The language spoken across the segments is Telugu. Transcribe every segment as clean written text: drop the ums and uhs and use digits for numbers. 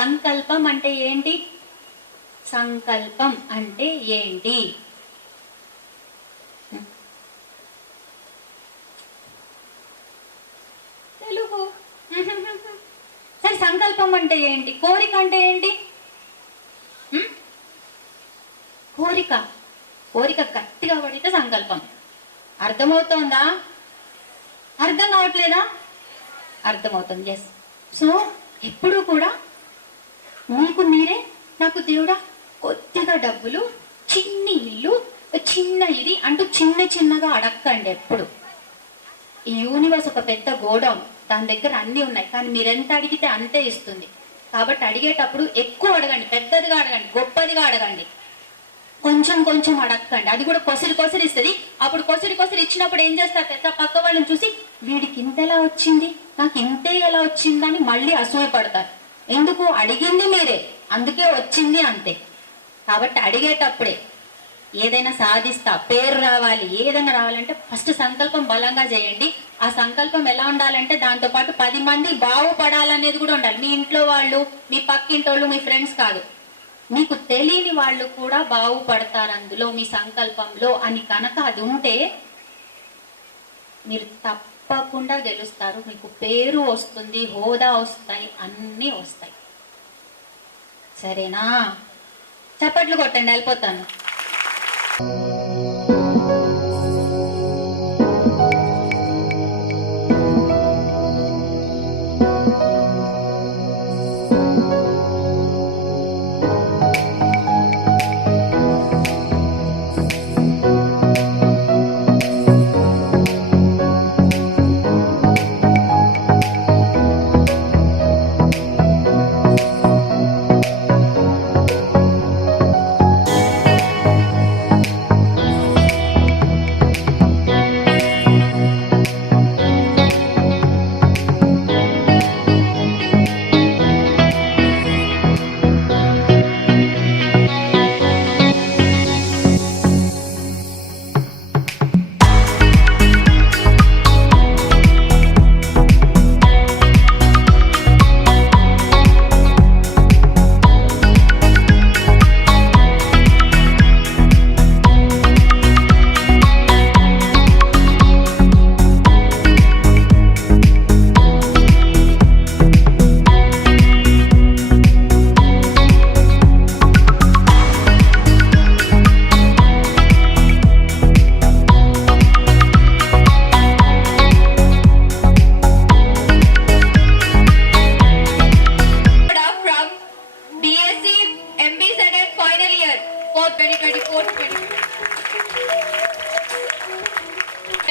సంకల్పం అంటే ఏంటి? సంకల్పం అంటే ఏంటి? తెలుగు. సరే, సంకల్పం అంటే ఏంటి? కోరిక అంటే ఏంటి? కోరిక. కోరిక గట్టిగా పడితే సంకల్పం. అర్థమవుతోందా? అర్థం కావట్లేదా? అర్థమవుతుంది. ఎస్. సో ఎప్పుడు కూడా మీకు మీరే, నాకు దేవుడా కొద్దిగా డబ్బులు, చిన్ని ఇల్లు, చిన్న ఇది అంటూ చిన్నగా అడక్కండి. ఎప్పుడు ఈ యూనివర్స్ ఒక పెద్ద గోడౌన్, దాని దగ్గర అన్నీ ఉన్నాయి, కానీ మీరెంత అడిగితే అంతే ఇస్తుంది. కాబట్టి అడిగేటప్పుడు ఎక్కువ అడగండి, పెద్దదిగా అడగండి, గొప్పదిగా అడగండి. కొంచెం అడగండి. అది కూడా కొసరి ఇస్తుంది. అప్పుడు కొసరి ఇచ్చినప్పుడు ఏం చేస్తారు తెలుసా? పక్క వాళ్ళని చూసి వీడికి ఇంత ఎలా వచ్చింది, నాకు ఇంతే ఎలా వచ్చిందని మళ్ళీ అసూయపడతారు. ఎందుకు? అడిగింది మీరే, అందుకే వచ్చింది అంతే. కాబట్టి అడిగేటప్పుడే ఏదైనా సాధిస్తా, పేరు రావాలి, ఏదైనా రావాలంటే ఫస్ట్ సంకల్పం బలంగా చేయండి. ఆ సంకల్పం ఎలా ఉండాలంటే దాంతో పాటు 10 మంది బాగుపడాలనేది కూడా ఉండాలి. మీ ఇంట్లో వాళ్ళు, మీ పక్కింటోళ్ళు, మీ ఫ్రెండ్స్ కాదు, మీకు తెలియని వాళ్ళు కూడా బాగుపడతారు అందులో, మీ సంకల్పంలో అని కనుక అది ఉంటే మీరు తప్పకుండా గెలుస్తారు. మీకు పేరు వస్తుంది, హోదా వస్తాయి, అన్నీ వస్తాయి. సరేనా? చప్పట్లు కొట్టండి, వెళ్ళిపోతాను.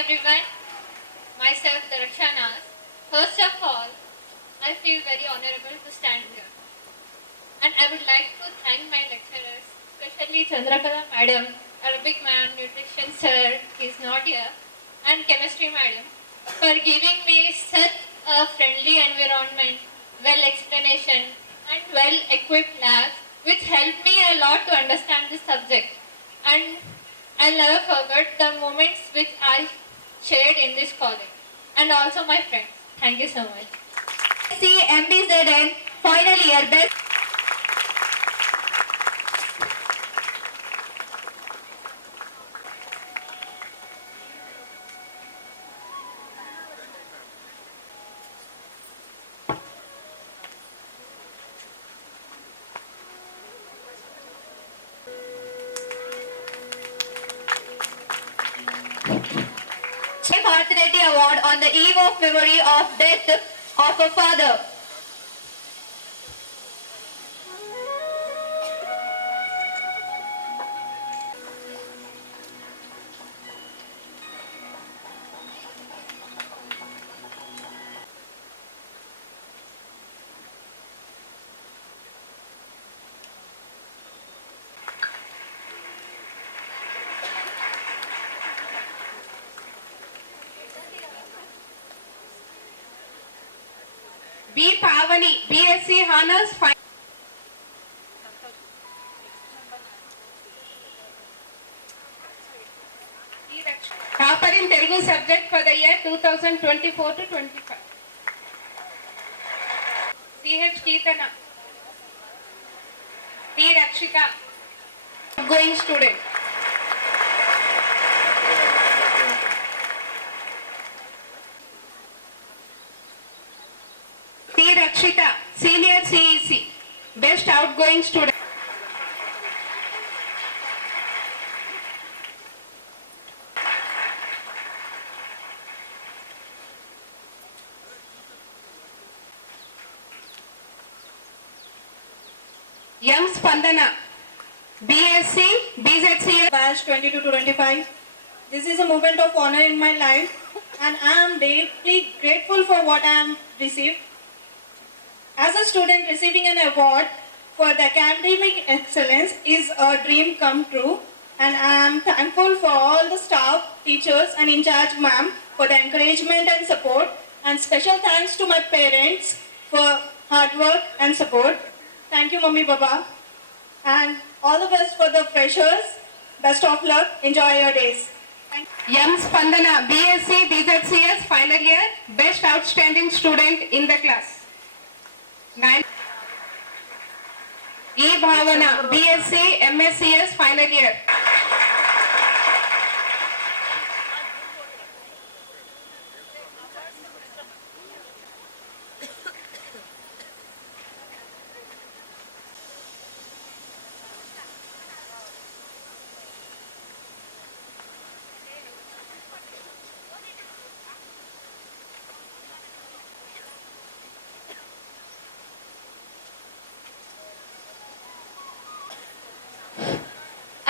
Everyone, myself Darshanas. First of all, I feel very honorable to stand here, and I would like to thank my lecturers, especially Chandrakala Madam, Arabic Ma'am, Nutrition Sir, he's not here, and Chemistry Madam, for giving me such a friendly environment, well explanation, and well equipped labs, which helped me a lot to understand this subject. And I'll never forget the moments which I shared in this college, and also my friends. Thank you so much. See MBZN final year best. Bharatanatyam Award on the eve of memory of death of a father. B. Pavani, BSc Honors. Topper in Telugu subject for the year 2024 to 25. CH Keetana. P. Rakshika, outgoing student. P. Rakshita, senior CEC, best outgoing student. M. Spandana, BSc, BZCS. Batch 22 to 25. This is a moment of honor in my life, and I am deeply grateful for what I am received. As a student, receiving an award for the academic excellence is a dream come true, and I am thankful for all the staff, teachers, and in charge ma'am for the encouragement and support, and special thanks to my parents for hard work and support. Thank you, Mummy Baba, and all the best for the freshers. Best of luck. Enjoy your days. Thank you. M. Spandana, BSc, BZCS, final year, best outstanding student in the class. 9. E. Bhavana, BSc, MSCS, final year.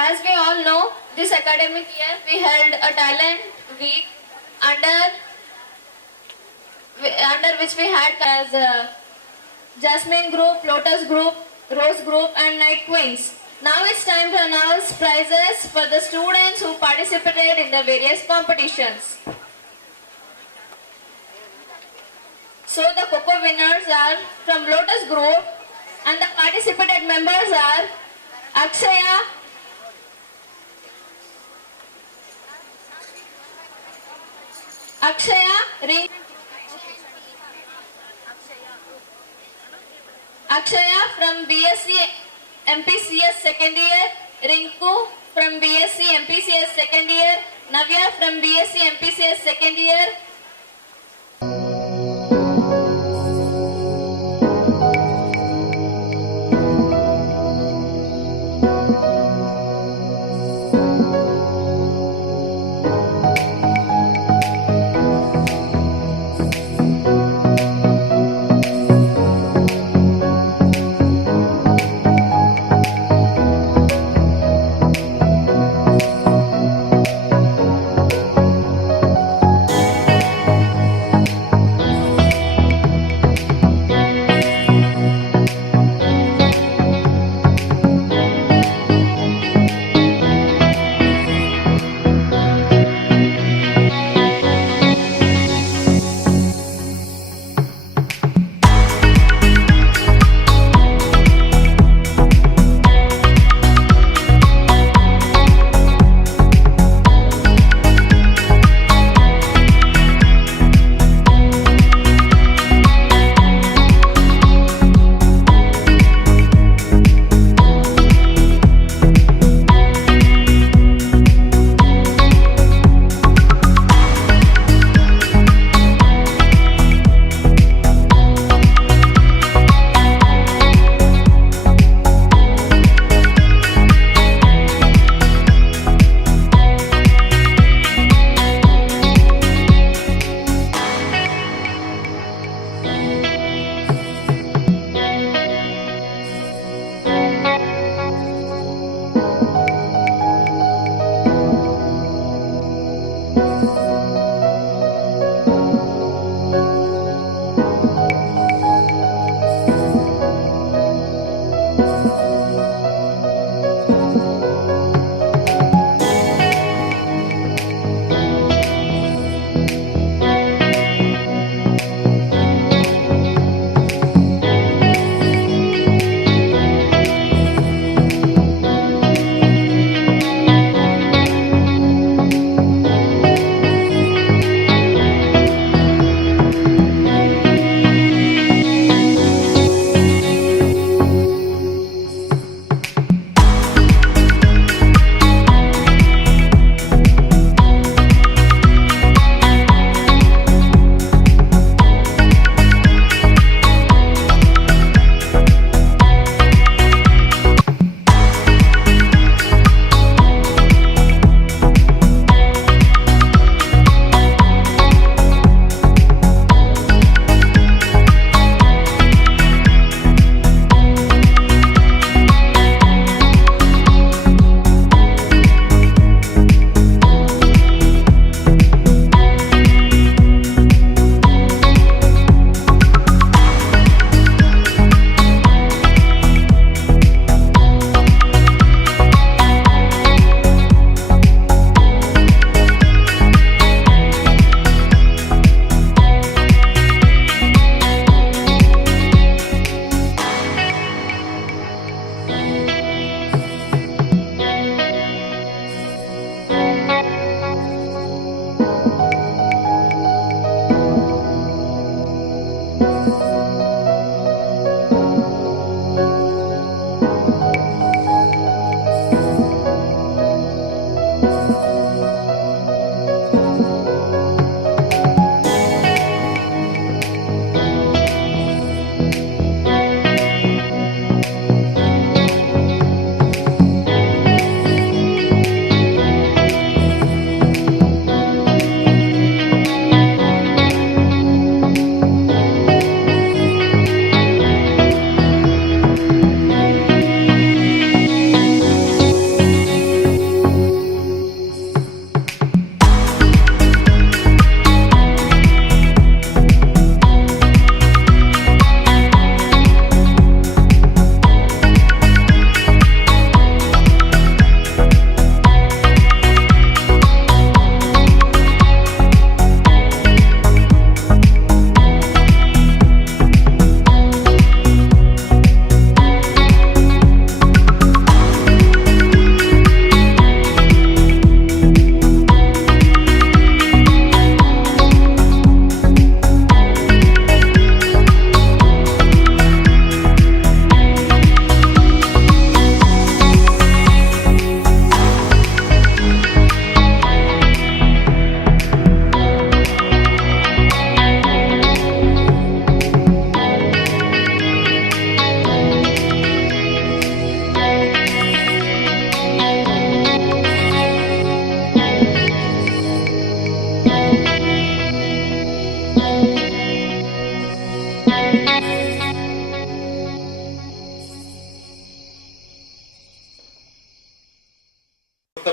As we all know, this academic year we held a talent week under which we had as Jasmine Group, Lotus Group, Rose Group and Night Queens. Now it's time to announce prizes for the students who participated in the various competitions. So the Coco winners are from Lotus Group and the participated members are Akshaya, Akshaya from BSc MPCS second year, Rinku from BSc MPCS second year, Navya from BSc MPCS second year,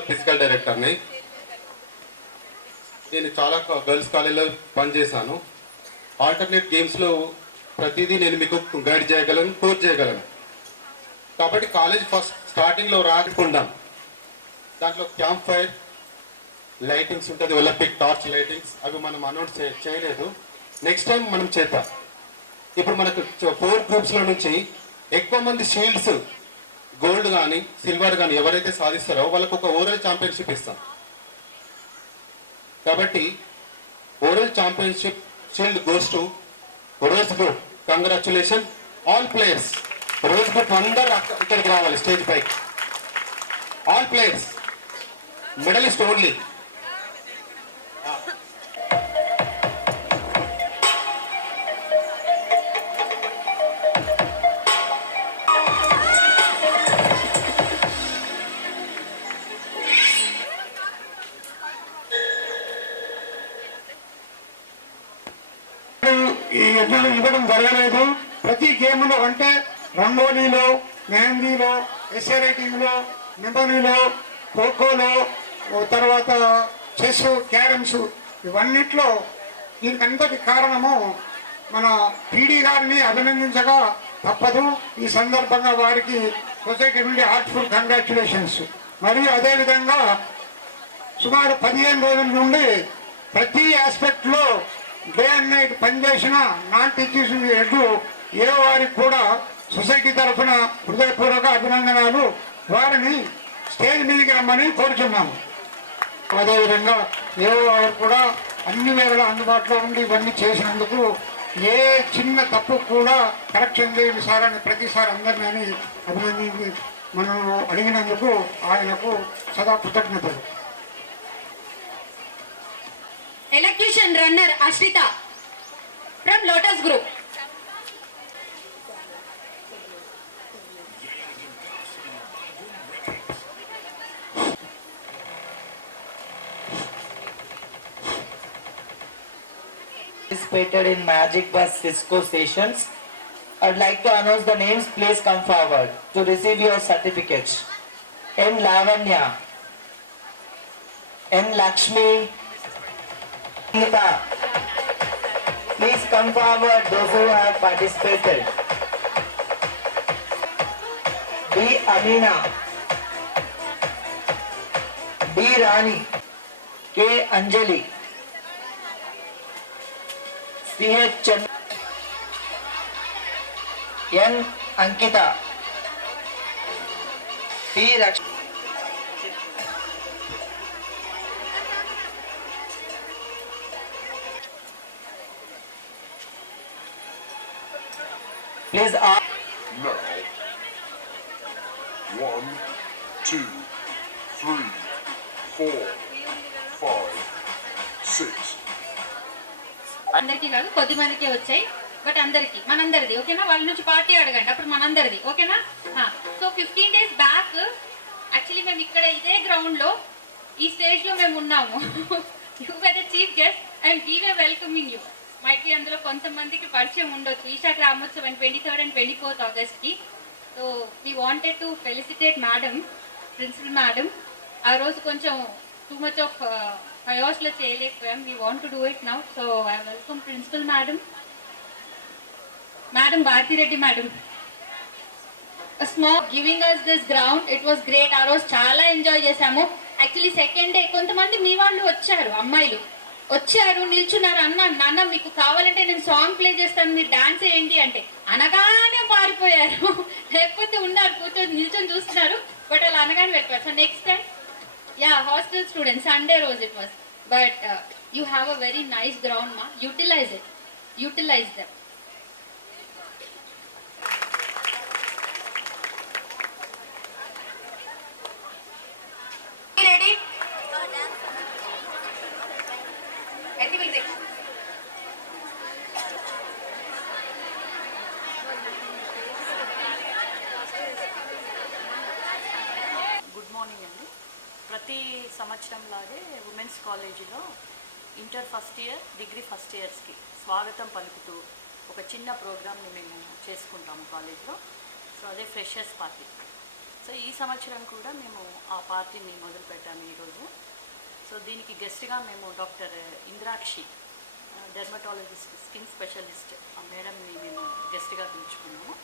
physical డైరెక్టర్ని. నేను చాలా గర్ల్స్ కాలేజీలో పనిచేశాను. ఆల్టర్నేట్ గేమ్స్లో ప్రతిదీ నేను మీకు గైడ్ చేయగలను, కోచ్ చేయగలను. కాబట్టి కాలేజ్ ఫస్ట్ స్టార్టింగ్లో రాకుండాం. దాంట్లో క్యాంప్ ఫైర్ లైటింగ్స్ ఉంటుంది, ఒలింపిక్ టార్చ్ లైటింగ్స్, అవి మనం అనౌన్స్ చేయలేదు. నెక్స్ట్ టైం మనం చేద్దాం. ఇప్పుడు మనకు 4 గ్రూప్స్లో నుంచి ఎక్కువ మంది షీల్డ్స్ గోల్డ్ కానీ సిల్వర్ కానీ ఎవరైతే సాధిస్తారో వాళ్ళకు ఒక ఓవరాల్ ఛాంపియన్షిప్ ఇస్తాం. కాబట్టి overall championship shield goes to rose group. Congratulation all players. Rose group అందరు ఇక్కడికి రావాలి స్టేజ్ పైకి. All players, medalist only. ఈ ఎడ్లు ఇవ్వడం జరగలేదు. ప్రతి గేమ్లో అంటే రంగోలీలో, మెహందీలో, ఎస్ఏ రైటింగ్లో, నిబంధనలో, ఖోఖోలో, తర్వాత చెస్, క్యారమ్స్, ఇవన్నిట్లో దీనికంతటి కారణము మన పీడీ గారిని అభినందించగా తప్పదు. ఈ సందర్భంగా వారికి సొసైటీ నుండి హార్ట్ఫుల్ కంగ్రాచులేషన్స్. మరియు అదేవిధంగా సుమారు 15 రోజుల నుండి ప్రతి ఆస్పెక్ట్లో డే అండ్ నైట్ పనిచేసిన నాన్ టీచర్స్ హెడ్ ఏ వారికి కూడా సొసైటీ తరఫున హృదయపూర్వక అభినందనాలు. వారిని స్టేజ్ మీదకి రమ్మని కోరుచున్నాము. అదేవిధంగా ఏ వారు కూడా అన్ని వేళల అందుబాటులో ఉండి ఇవన్నీ చేసినందుకు, ఏ చిన్న తప్పు కూడా కరెక్షన్ చేయని సార్ అని ప్రతిసారి అందరినీ అభినందించి మనం అడిగినందుకు ఆయనకు సదా కృతజ్ఞతలు. Electrician runner Ashrita from Lotus Group. Participated in Magic Bus Cisco stations. I'd like to announce the names. Please come forward to receive your certificates. N. Lavanya, N. Lakshmi, please come forward those who have participated. B. Amina, D. Rani, K. Anjali, C. H. Chandra, N. Ankita, T. Raksh. Please ask. Now, 1, 2, 3, 4, 5, 6. అందరికీ కాదు, కొద్ది మందికి వచ్చాయి. బట్ అందరికి, మనందరిది ఓకేనా? వాళ్ళ నుంచి పార్టీ అడగండి, అప్పుడు మనందరిది ఓకేనా? సో 15 days బ్యాక్ యాక్చువల్లీ మేము ఇక్కడ ఇదే గ్రౌండ్ లో ఈ స్టేజ్ లో మేము ఉన్నాము. You are the chief guest and we are welcoming you. మైకి అందులో కొంతమందికి పరిచయం ఉండొచ్చు. Isha Gramotsavam 23rd and 24th August కి. So we wanted to felicitate madam, principal madam. ఆ రోజు కొంచెం టూ మచ్ ఆఫ్ chaos లో చేయలేకపోయాం. We want to do it now. So I welcome principal madam, Madam Bharti Reddy Madam. A small giving us this ground. It was great. ఆ రోజు చాలా ఎంజాయ్ చేసాము. యాక్చువల్లీ సెకండ్ డే కొంతమంది మీ వాళ్ళు వచ్చారు, అమ్మాయిలు వచ్చారు, నిల్చున్నారు. నాన్న మీకు కావాలంటే నేను సాంగ్ ప్లే చేస్తాను, మీరు డాన్స్ వేయండి అంటే అనగానే పారిపోయారు. లేకపోతే ఉన్నారు కూర్చొని నిల్చొని చూస్తున్నారు, బట్ అలా అనగానే వెళ్ళిపోయారు. So next time hostel student Sunday రోజు it was. But you have a very nice ground మా. Utilise that. Ready? Good morning అండి. ప్రతి సంవత్సరం లాగే ఉమెన్స్ కాలేజీలో inter first year, degree first ఇయర్స్కి స్వాగతం పలుకుతూ ఒక చిన్న ప్రోగ్రామ్ని మేము చేసుకుంటాము కాలేజ్లో. సో అదే ఫ్రెషర్స్ పార్టీ. సో ఈ సంవత్సరం కూడా మేము ఆ పార్టీని మొదలుపెట్టాము ఈరోజు. సో దీనికి గెస్ట్గా మేము doctor Indrakshi, dermatologist, skin specialist, ఆ మేడంని మేము గెస్ట్గా పిలుచుకున్నాము.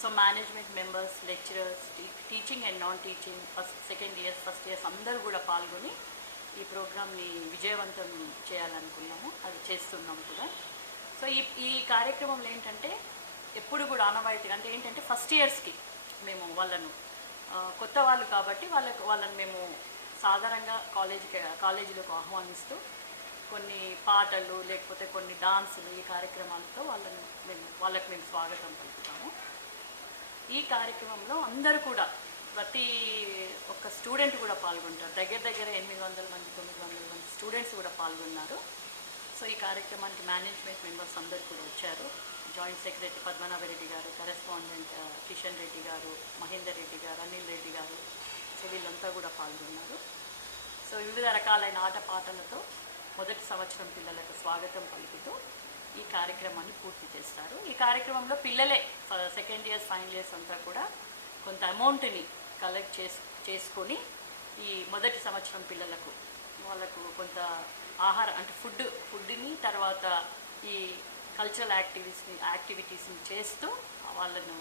So management members, lecturers, teaching and non teaching, second years, first years అందరూ కూడా పాల్గొని ఈ ప్రోగ్రామ్ని విజయవంతం చేయాలనుకున్నాము. అది చేస్తున్నాం కూడా. సో ఈ కార్యక్రమంలో ఏంటంటే ఎప్పుడు కూడా ఆనవాయితీగా అంటే ఏంటంటే ఫస్ట్ ఇయర్స్కి మేము వాళ్ళను కొత్త వాళ్ళు కాబట్టి వాళ్ళని మేము సాధారణంగా కాలేజీలోకి ఆహ్వానిస్తూ కొన్ని పాటలు లేకపోతే కొన్ని డాన్సులు ఈ కార్యక్రమాలతో వాళ్ళకి మేము స్వాగతం పలుకుతాము. ఈ కార్యక్రమంలో అందరూ కూడా ప్రతి ఒక్క స్టూడెంట్ కూడా పాల్గొంటారు. దగ్గర 800 మంది 900 మంది స్టూడెంట్స్ కూడా పాల్గొన్నారు. సో ఈ కార్యక్రమానికి మేనేజ్మెంట్ మెంబర్స్ అందరూ కూడా వచ్చారు. జాయింట్ సెక్రటరీ పద్మనాభరెడ్డి గారు, కరెస్పాండెంట్ కిషన్ రెడ్డి గారు, మహేందర్ రెడ్డి గారు, అనిల్ రెడ్డి గారు, సో వీళ్ళంతా కూడా పాల్గొన్నారు. సో వివిధ రకాలైన ఆటపాటలతో మొదటి సంవత్సరం పిల్లలకు స్వాగతం పలుకుతూ ఈ కార్యక్రమాన్ని పూర్తి చేస్తారు. ఈ కార్యక్రమంలో పిల్లలే సెకండ్ ఇయర్స్, ఫైనల్ ఇయర్స్ అంతా కూడా కొంత అమౌంట్ని కలెక్ట్ చేసుకొని ఈ మొదటి సంవత్సరం పిల్లలకు వాళ్ళకు కొంత ఆహారం అంటే ఫుడ్ని తర్వాత ఈ కల్చరల్ యాక్టివిటీస్ని చేస్తూ వాళ్ళను